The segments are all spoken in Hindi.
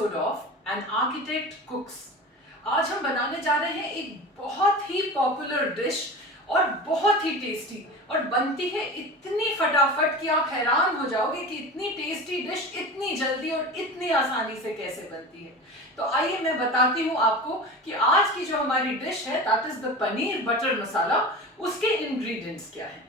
Episode of an architect कुक्स। आज हम बनाने जा रहे हैं एक बहुत ही पॉपुलर डिश और बहुत ही टेस्टी, और बनती है इतनी फटाफट कि आप हैरान हो जाओगे कि इतनी टेस्टी डिश इतनी जल्दी और इतनी आसानी से कैसे बनती है। तो आइए मैं बताती हूँ आपको कि आज की जो हमारी डिश है that is the paneer butter masala, उसके इंग्रेडिएंट्स क्या हैं।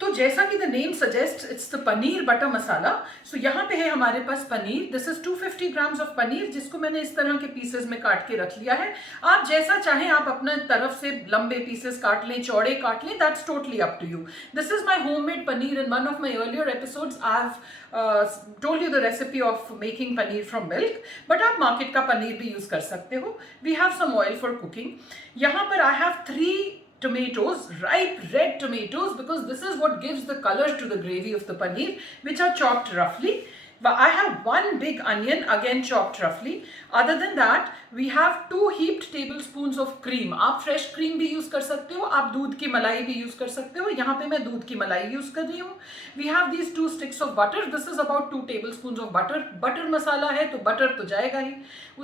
तो जैसा कि the name suggest, it's the paneer butter masala. So यहाँ पे है हमारे पास paneer. This is 250 grams of paneer, जिसको मैंने इस तरह के पीसेस में काट के रख लिया है। आप जैसा चाहें आप अपने तरफ से लंबे पीसेस काट लें, चौड़े काट लें, that's totally up to you. This is my homemade paneer. In one of my earlier episodes I have told you the recipe of making paneer from milk, but आप मार्केट का पनीर भी यूज कर सकते हो। We have some oil for cooking. यहाँ पर I have 3 tomatoes, ripe red tomatoes, because this is what gives the color to the gravy of the paneer, which are chopped roughly. But I have 1 big onion, again chopped roughly. Other than that, we have 2 heaped tablespoons of cream. आप fresh cream भी use कर सकते हो, आप दूध की मलाई भी use कर सकते हो। यहाँ पे मैं दूध की मलाई use कर रही हूँ। We have these 2 sticks of butter. This is about 2 tablespoons of butter. Butter masala है तो बटर तो जाएगा ही।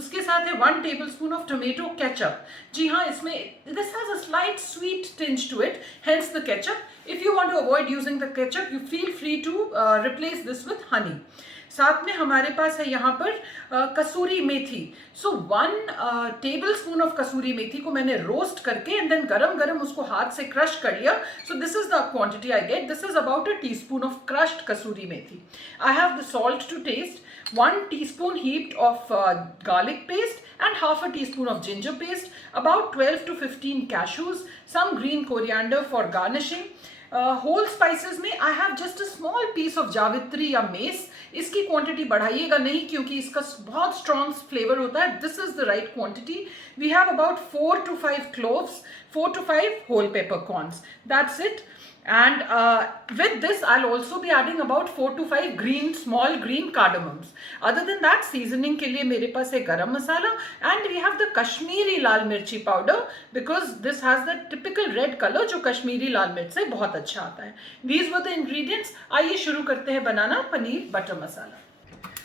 उसके साथ है 1 tablespoon of tomato ketchup. जी हाँ, इसमें this has a slight sweet tinge to it, hence the ketchup. If you want to avoid using the ketchup, you feel free to replace this with honey. साथ में हमारे पास है यहाँ पर कसूरी मेथी। सो 1 टेबलस्पून ऑफ कसूरी मेथी को मैंने रोस्ट करके एंड देन गरम गरम उसको हाथ से क्रश कर लिया। So this is the quantity I get. This is about a teaspoon of crushed kasuri methi. I have the salt to taste, 1 teaspoon heaped of garlic paste and half a teaspoon of ginger paste, about 12 to 15 cashews, some green coriander for garnishing. Whole spices में I have just a small piece of javitri या मेस। इसकी क्वांटिटी बढ़ाइएगा नहीं क्योंकि इसका बहुत स्ट्रॉन्ग फ्लेवर होता है। This is the right quantity. We have about 4 to 5 cloves, 4 to 5 whole peppercorns. That's it. And with this I'll also be adding about 4 to 5 small green cardamoms. Other than that, seasoning के लिए मेरे पास है गरम मसाला, and we have the Kashmiri लाल मिर्ची powder, because this has the typical red color जो कश्मीरी लाल मिर्च से बहुत अच्छा आता है। These were the ingredients. आइए शुरू करते हैं बनाना पनीर बटर मसाला।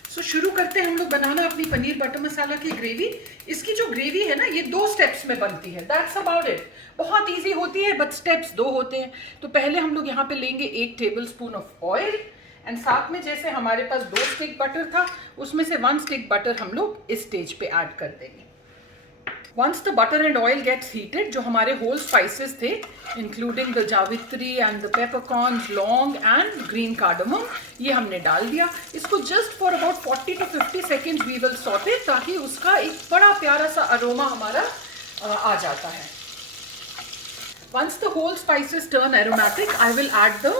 सो शुरू करते हैं हम लोग बनाना अपनी पनीर बटर मसाला की ग्रेवी। इसकी जो ग्रेवी है ना, ये 2 स्टेप्स में बनती है। That's about it. बहुत इजी होती है बट स्टेप्स 2 होते हैं। तो पहले हम लोग यहाँ पे लेंगे 1 टेबलस्पून ऑफ ऑयल, एंड साथ में जैसे हमारे पास 2 स्टिक बटर था, उसमें से 1 स्टिक बटर हम लोग इस स्टेज पे ऐड कर देंगे। Once the butter and oil gets heated, जो हमारे whole spices थे, including the जावित्री and the peppercorns, लौंग and green cardamom, ये हमने डाल दिया। इसको just for about 40 to 50 seconds we will saute, ताकि उसका एक बड़ा प्यारा सा अरोमा हमारा आ जाता है। Once the whole spices turn aromatic, I will add the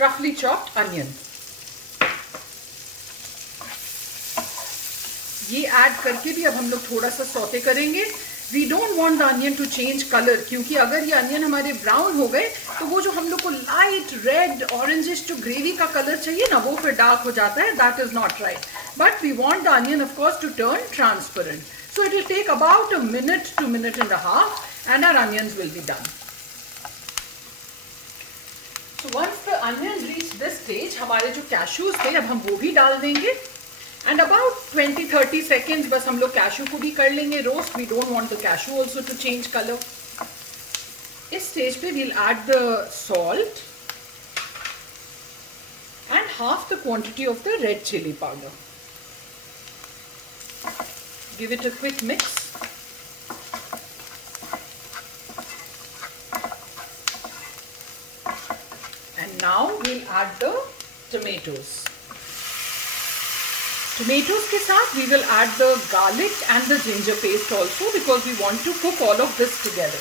roughly chopped onion. ये ऐड करके भी अब हम लोग थोड़ा सा सौते करेंगे। We don't want the onion to change colour, क्योंकि अगर ये अनियन हमारे ब्राउन हो गए तो वो जो हम लोग को लाइट रेड ऑरेंजिश जो ग्रेवी का कलर चाहिए ना, वो फिर डार्क हो जाता है। That is not right, but we want the onion of course to turn transparent. So it will take about a minute to minute and a half and our onions will be done. So once the onions reach this stage, हमारे जो कैशूज थे अब हम वो भी डाल देंगे, and about 20-30 seconds बस हम लोग कैशू को भी कर लेंगे roast. We don't want the cashew also to change colour. इस स्टेज पे we'll add the salt and half the quantity of the red chilli powder. Give it a quick mix. And now we'll add the tomatoes. Tomatoes के साथ we will add the garlic and the ginger paste also, because we want to cook all of this together.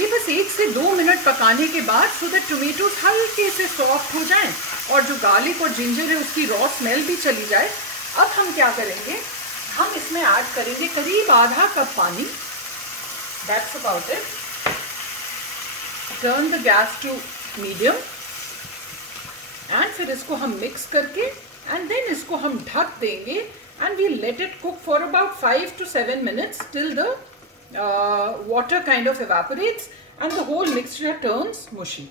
ये बस 1 से 2 मिनट पकाने के बाद so that tomatoes हल्के से सॉफ्ट हो जाएं और जो गार्लिक और जिंजर है उसकी रॉ स्मेल भी चली जाए। अब हम क्या करेंगे, हम इसमें ऐड करेंगे करीब आधा कप पानी। That's about it. Turn the gas to medium and फिर इसको हम मिक्स करके and then इसको हम ढक देंगे and we let it cook for about 5 to 7 minutes till the water kind of evaporates and the whole mixture turns mushy.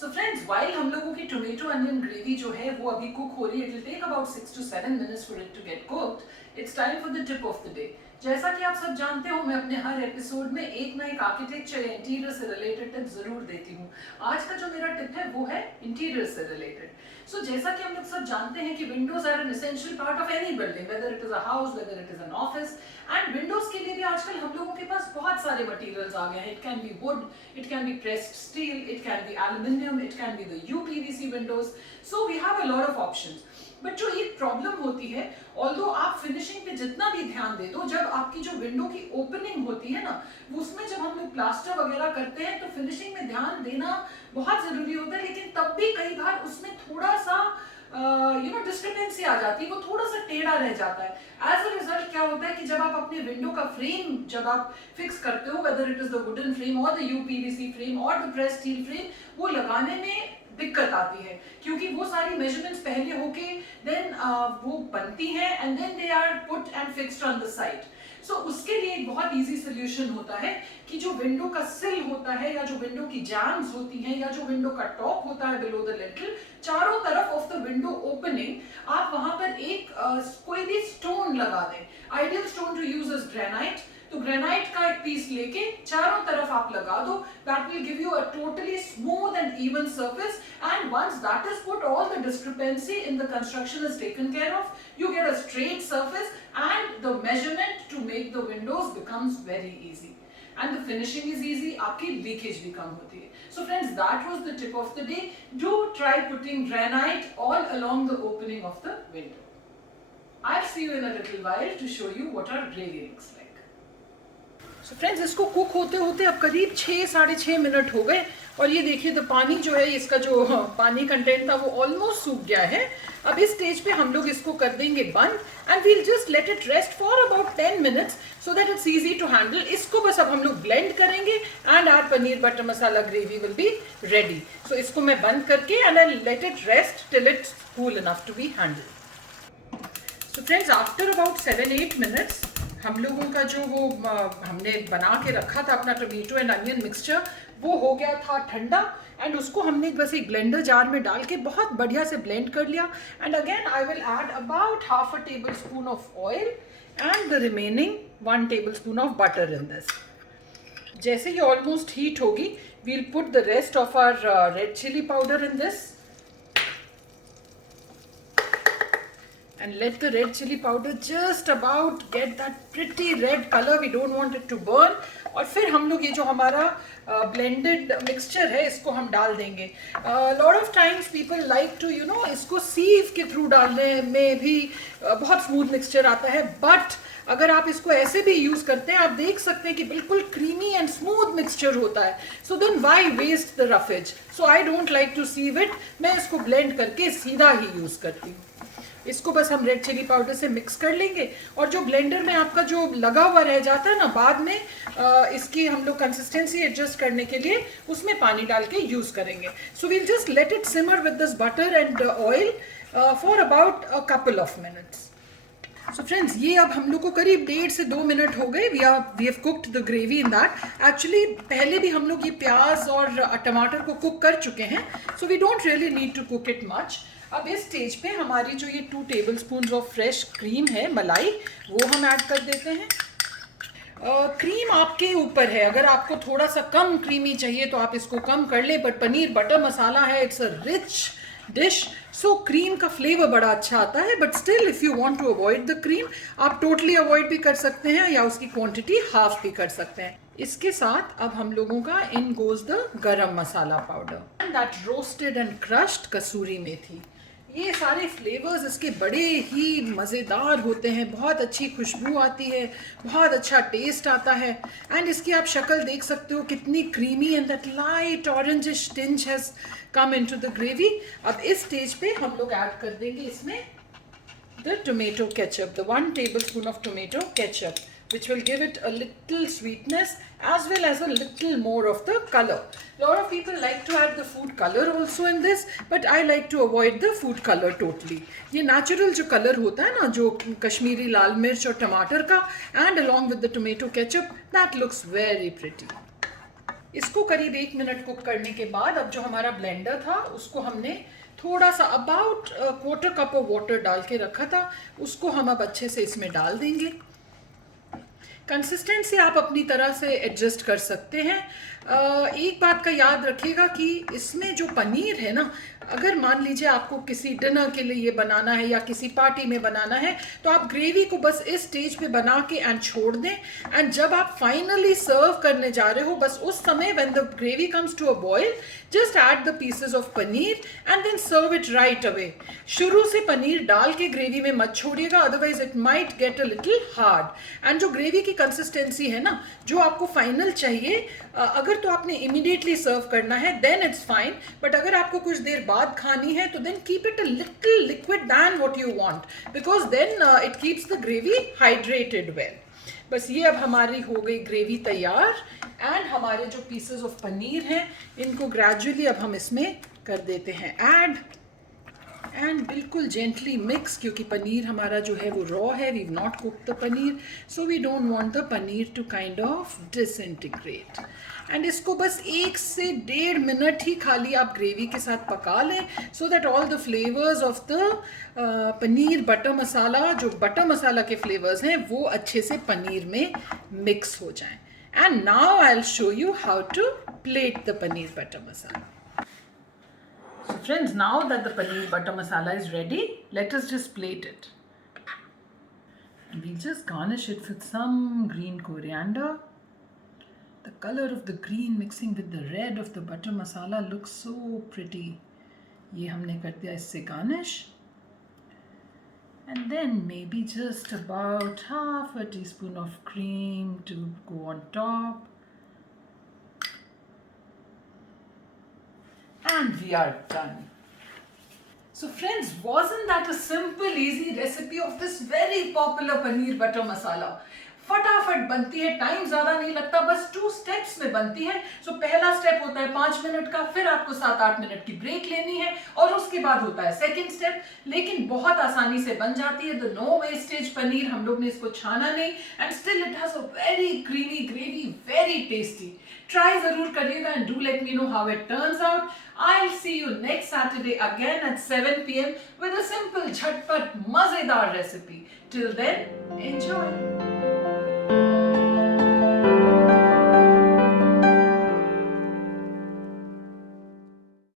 So friends, while हम लोगों की टोमेटो अनियन ग्रेवी जो है वो अभी कुक हो रही है, it will take about 6 to 7 minutes for it to get cooked. It's time for the tip of the day. जैसा कि आप सब जानते हो, मैं अपने हर एपिसोड में एक ना एक आर्किटेक्चर या इंटीरियर से रिलेटेड टिप जरूर देती हूँ। आज का जो मेरा टिप है वो है इंटीरियर से रिलेटेड। सो जैसा कि हम लोग सब जानते हैं कि windows are an essential part of any building, whether it is a house, whether it is an office. And windows के लिए भी आजकल हम लोगों के पास बहुत सारे मटेरियल्स आ गए हैं। It can be wood, it can be pressed steel, it can be aluminium, it can be the UPVC windows. So we have a lot of options. But जो एक प्रॉब्लम होती है, ऑल्दो आप फिनिशिंग पे जितना भी ध्यान दे दो, जब आपकी जो विंडो की ओपनिंग होती है ना, उसमें जब हम लोग प्लास्टर वगैरह करते हैं तो फिनिशिंग में ध्यान देना बहुत जरूरी होता है। लेकिन तब भी कई बार उसमें थोड़ा सा डिस्क्रिपेंसी आ जाती है, वो थोड़ा सा टेढ़ा रह जाता है। एज अ रिजल्ट क्या होता है कि जब आप अपने विंडो का फ्रेम जब आप फिक्स करते हो, weather it is the wooden frame और द यूपीवीसी फ्रेम और द प्रेस्ड स्टील फ्रेम, वो लगाने में दिक्कत आती है, क्योंकि वो सारी मेजरमेंट्स पहले होके देन वो बनती हैं and then they are put and fixed on the side. So उसके लिए एक बहुत इजी सोल्यूशन होता है कि जो विंडो का सिल होता है या जो विंडो की जैम्स होती हैं या जो विंडो का टॉप होता है बिलो द लिंटल, चारों तरफ ऑफ द विंडो ओपनिंग आप वहां पर एक कोई भी स्टोन लगा दें। Ideal stone to use is granite. तो ग्रेनाइट का एक पीस लेके चारों तरफ आप लगा दो। That will give you a totally smooth and even surface, and once that is put, all the discrepancy in the construction is taken care of. You get a straight surface and the measurement to make the windows becomes very easy, and the finishing is easy, आपकी leakage भी कम होती है। So friends, that was the tip of the day. Do try putting granite all along the opening of the window. I'll see you in a little while to show you what our gravy looks like. So friends, इसको कुक होते होते अब करीब 6-6.5 मिनट हो गए, और ये देखिए तो पानी जो है, इसका जो पानी कंटेंट था वो ऑलमोस्ट सूख गया है। अब इस स्टेज पे हम लोग इसको कर देंगे बंद, and we'll just let it rest for about 10 minutes so that it's easy to handle. इसको बस अब हम लोग ब्लेंड करेंगे and our paneer butter masala gravy will be ready. So इसको मैं बंद करके and I let it rest till it's cool enough to be handle. So friends, after about 7-8 minutes हम लोगों का जो वो हमने बना के रखा था अपना टोमेटो एंड अनियन मिक्सचर, वो हो गया था ठंडा, एंड उसको हमने बस एक ब्लेंडर जार में डाल के बहुत बढ़िया से ब्लेंड कर लिया। And again I will add about half a tablespoon of oil and the remaining 1 tablespoon of butter in this. जैसे ये ऑलमोस्ट हीट होगी, we'll put the rest of our red chilli powder in this and let the red chili powder just about get that pretty red color. We don't want it to burn. और फिर हम लोग ये जो हमारा blended mixture है, इसको हम डाल देंगे। lot of times people like to इसको sieve के थ्रू डालने में भी बहुत स्मूथ मिक्सचर आता है, बट अगर आप इसको ऐसे भी यूज करते हैं, आप देख सकते हैं कि बिल्कुल क्रीमी एंड स्मूथ मिक्सचर होता है। So then why waste the roughage? So I don't like to sieve it. मैं इसको ब्लेंड करके सीधा ही यूज करती हूँ। इसको बस हम रेड चिली पाउडर से मिक्स कर लेंगे, और जो ब्लेंडर में आपका जो लगा हुआ रह जाता है ना, बाद में इसकी हम लोग कंसिस्टेंसी एडजस्ट करने के लिए उसमें पानी डाल के यूज करेंगे। So we'll just let it simmer with this butter and oil for about a couple of minutes. So friends, ये अब हम लोग को करीब 1.5 से 2 मिनट हो गए। We have cooked the gravy in that. Actually पहले भी हम लोग ये प्याज और टमाटर को कुक कर चुके हैं, so we don't really need to cook it much. अब इस स्टेज पे हमारी जो ये 2 tablespoon of fresh cream है, मलाई, वो हम ऐड कर देते हैं। क्रीम आपके ऊपर है, अगर आपको थोड़ा सा कम क्रीमी चाहिए तो आप इसको कम कर ले, बट पनीर बटर मसाला है, it's a rich dish, so cream का फ्लेवर बड़ा अच्छा आता है। But still if you want to avoid the cream, आप टोटली अवॉइड भी कर सकते हैं या उसकी क्वांटिटी हाफ भी कर सकते हैं। इसके साथ अब हम लोगों का इन goes the garam masala powder and that roasted and crushed kasuri methi. ये सारे फ्लेवर्स इसके बड़े ही मज़ेदार होते हैं, बहुत अच्छी खुशबू आती है, बहुत अच्छा टेस्ट आता है। एंड इसकी आप शक्ल देख सकते हो कितनी creamy, and that light orangish tinge has come into the gravy. अब इस स्टेज पे हम लोग ऐड कर देंगे इसमें the tomato ketchup, the 1 tablespoon of tomato ketchup, which will give it a little sweetness as well as a little more of the color. A lot of people like to add the food color also in this, but I like to avoid the food color totally. ये natural जो color होता है ना, जो कश्मीरी लाल मिर्च और टमाटर का, and along with the tomato ketchup, that looks very pretty. इसको करीब 1 मिनट कुक करने के बाद अब जो हमारा ब्लेंडर था उसको हमने थोड़ा सा about quarter cup of water डाल के रखा था, उसको हम अब अच्छे से इसमें डाल देंगे। कंसिस्टेंसी आप अपनी तरह से एडजस्ट कर सकते हैं। एक बात का याद रखिएगा कि इसमें जो पनीर है ना, अगर मान लीजिए आपको किसी डिनर के लिए ये बनाना है या किसी पार्टी में बनाना है, तो आप ग्रेवी को बस इस स्टेज पे बना के एंड छोड़ दें, एंड जब आप फाइनली सर्व करने जा रहे हो बस उस समय when the gravy comes to a boil, just add the pieces of paneer and then serve it right away. शुरू से पनीर डाल के ग्रेवी में मत छोड़िएगा, otherwise it might get a little hard. And जो ग्रेवी की कंसिस्टेंसी है ना, जो आपको फाइनल चाहिए, अगर तो आपने इमीडिएटली सर्व करना है देन इट्स फाइन, बट अगर आपको कुछ देर बाद खानी है तो then keep it a little liquid than what you want, because then it keeps the gravy hydrated well. बस ये अब हमारी हो गई ग्रेवी तैयार, एंड हमारे जो पीसेस ऑफ पनीर हैं इनको ग्रेजुअली अब हम इसमें कर देते हैं ऐड, एंड बिल्कुल जेंटली मिक्स, क्योंकि पनीर हमारा जो है वो रॉ है, we have not cooked the paneer, so we don't want the paneer to kind of disintegrate. And इसको बस 1 से 1.5 मिनट ही खाली आप ग्रेवी के साथ पका लें, so that all the flavours of the paneer butter masala, जो बटर मसाला के फ्लेवर्स हैं वो अच्छे से पनीर में मिक्स हो जाएं। And now I will show you how to plate the paneer butter masala. So friends, now that the paneer butter masala is ready, let us just plate it. And we'll just garnish it with some green coriander. The color of the green mixing with the red of the butter masala looks so pretty. ये हमने कर दिया इससे garnish. And then maybe just about half a teaspoon of cream to go on top. And we are done. So friends, wasn't that a simple, easy recipe of this very popular paneer butter masala? फटाफट बनती है, टाइम ज्यादा नहीं लगता, बस 2 स्टेप्स में बनती है। सो पहला स्टेप होता है 5 मिनट का, फिर आपको 7-8 मिनट की ब्रेक लेनी है, और उसके बाद होता है सेकंड स्टेप। लेकिन बहुत आसानी से बन जाती है। द नो वेस्टेज पनीर, हम लोग ने इसको छाना नहीं, and still it has a very creamy gravy, very tasty. Try जरूर करिएगा and do let me know how it turns out. I'll see you next Saturday again at 7 p.m. with a simple, jhatpat, mazedar recipe. Till then, enjoy.